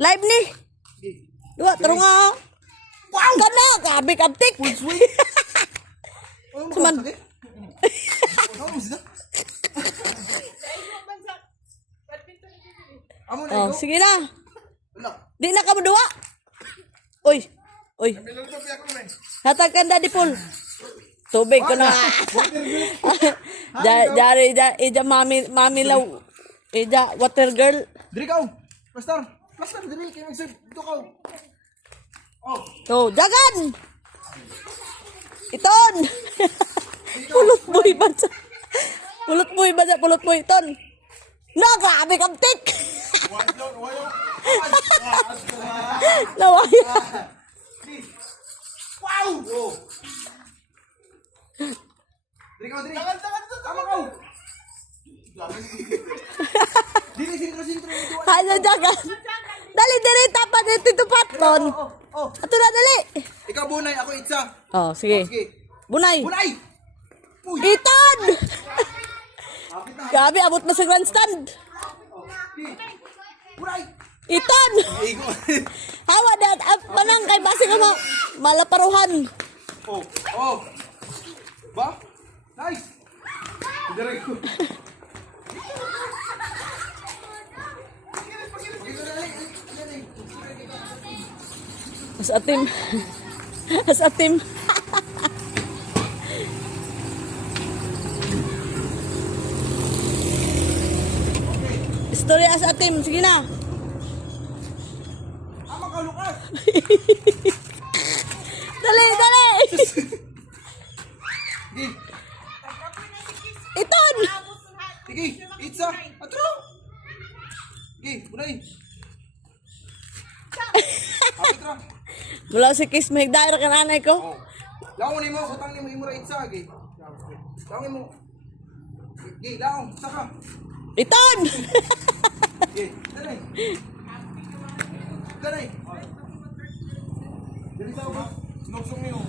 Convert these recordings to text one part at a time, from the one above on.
Live ni. Dua terus nga. Wow. Kana kabi kaptik. Cuman. Oh, sige na. Di na ka mo duwa. Uy. Uy. Hatakan da di pul. Tubig ko na. Jari ija mami law. Ija water girl. Diri ka. Pastor diri kay magsig dito ka. Oh. To, jagan. Iton. Pulot boy ba? Pulot boy iton. Nagabi kaptik. Nawaya. Wow! Diri ka. Tama ka. Diri sini. Hayo jagan. Dali diri tapat dito paton. Ato na dali. Ikaw bunay, ako itsa. Oh, sige. Bunay. Iton. Gabi abot na sa grandstand. Bunay. Iton. Hawa dat manang kay base ka mo malaparuhan. Oh. Ba? Nice. Diri ko. As atim. Istorya as atim, sige na. Ama ka Lucas. Dali. Gi. Iton. Sige, itsa. Atro. Gi, bunay. Apitra. Mula si Kiss mahigdara ka nanay ko. Oh. Laong ni mo, utang ni mo imura itsa, gi. Laong ni mo. Gi, laong, saka. Iton. Gi, dali. Dali sa ba? Sinuksong niyo.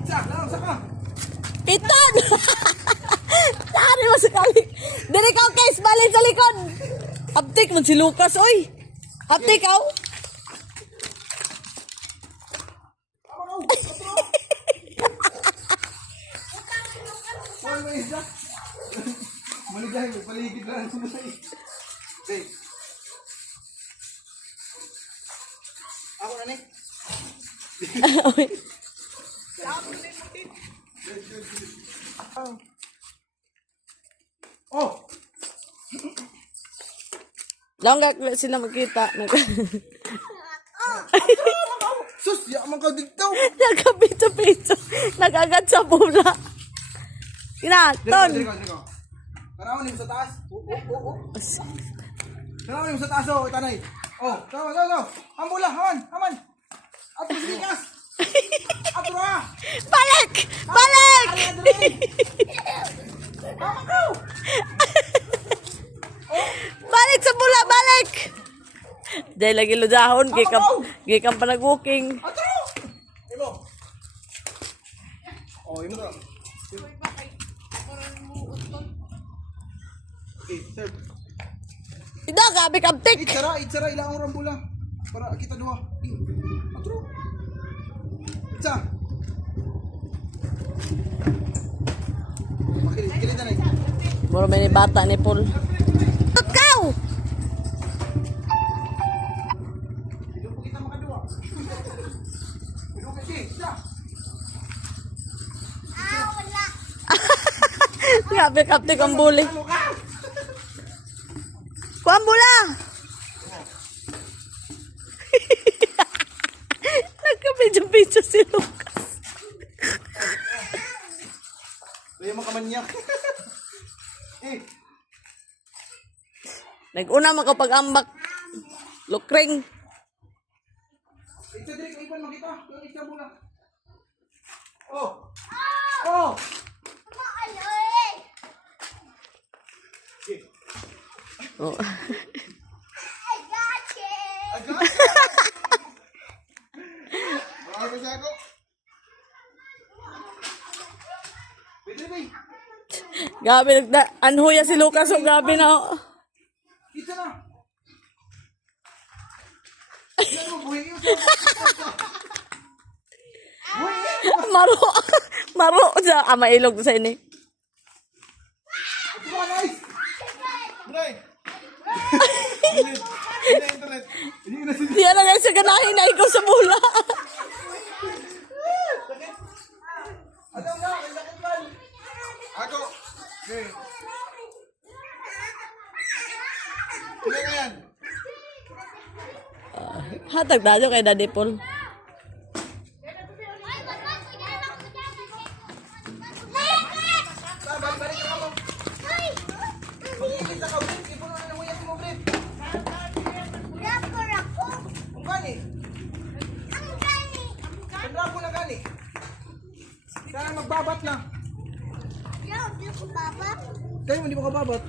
Itsa, laong, saka. Iton. Tari mo sekali. Diri ka Kiss balik sa likod. Aptik mo si Lucas oy. Aptik aw. Maligahin mo, paligid lang. Okay. Ako na ni. Oh! Lang ga sila magkita. Sus, yaman ka dito. Nagkapito-pito. Nagagat sa bula. Kinaton. Dito. Tanawan mo sa taas. Tanawan mo sa taas, oh, tanay. Oh, tama. Ambula, haman. Ato sikas. Ato ra. Balik! Balik sa bula, balik! Dahil lagi ludahon, gikam pa nag-walking. Ato! Imo. Oh, imo ra. Okay, sir. Ida, gabi kaptik! Itsara, ilang rambula. Para kita dua. Ato. Itsa. Makilit na. Muro may ni bata ni Paul. Tutkaw! Hindi po kita makadua. Hindi kasi. Itsa. Gabi kaptik ang buli. Kuang bula! Nagkabidyo-bidyo si Lucas. Kaya makamanyak. Nag-una makapag-ambak. Lukring. Itsa diri kay Ipan makita. Yung itsa muna. Oh. Oh. Agad. Ano siya ako? Pwede. Gabi, anhuya si Lucas. So, gabi na. Kita na. Yan mo, buhay yun. Maro. Maro sa amailog sa ini. Ito ba, nice? Bray. Internet. Hindi na sila. Diyan na guys, sa ganahin na ikaw sa bula. Alam na, may sakit man. Ako. Okay. Hindi na yan. Hatag tayo kay Daddy Paul. Balik ka mo. Mag-iigit sa kaulit. Ipuno na ng uyang mo, Brit. Ang gani. Ang drapo na gani. Kaya magbabat na. Kayo, hindi mo kababat.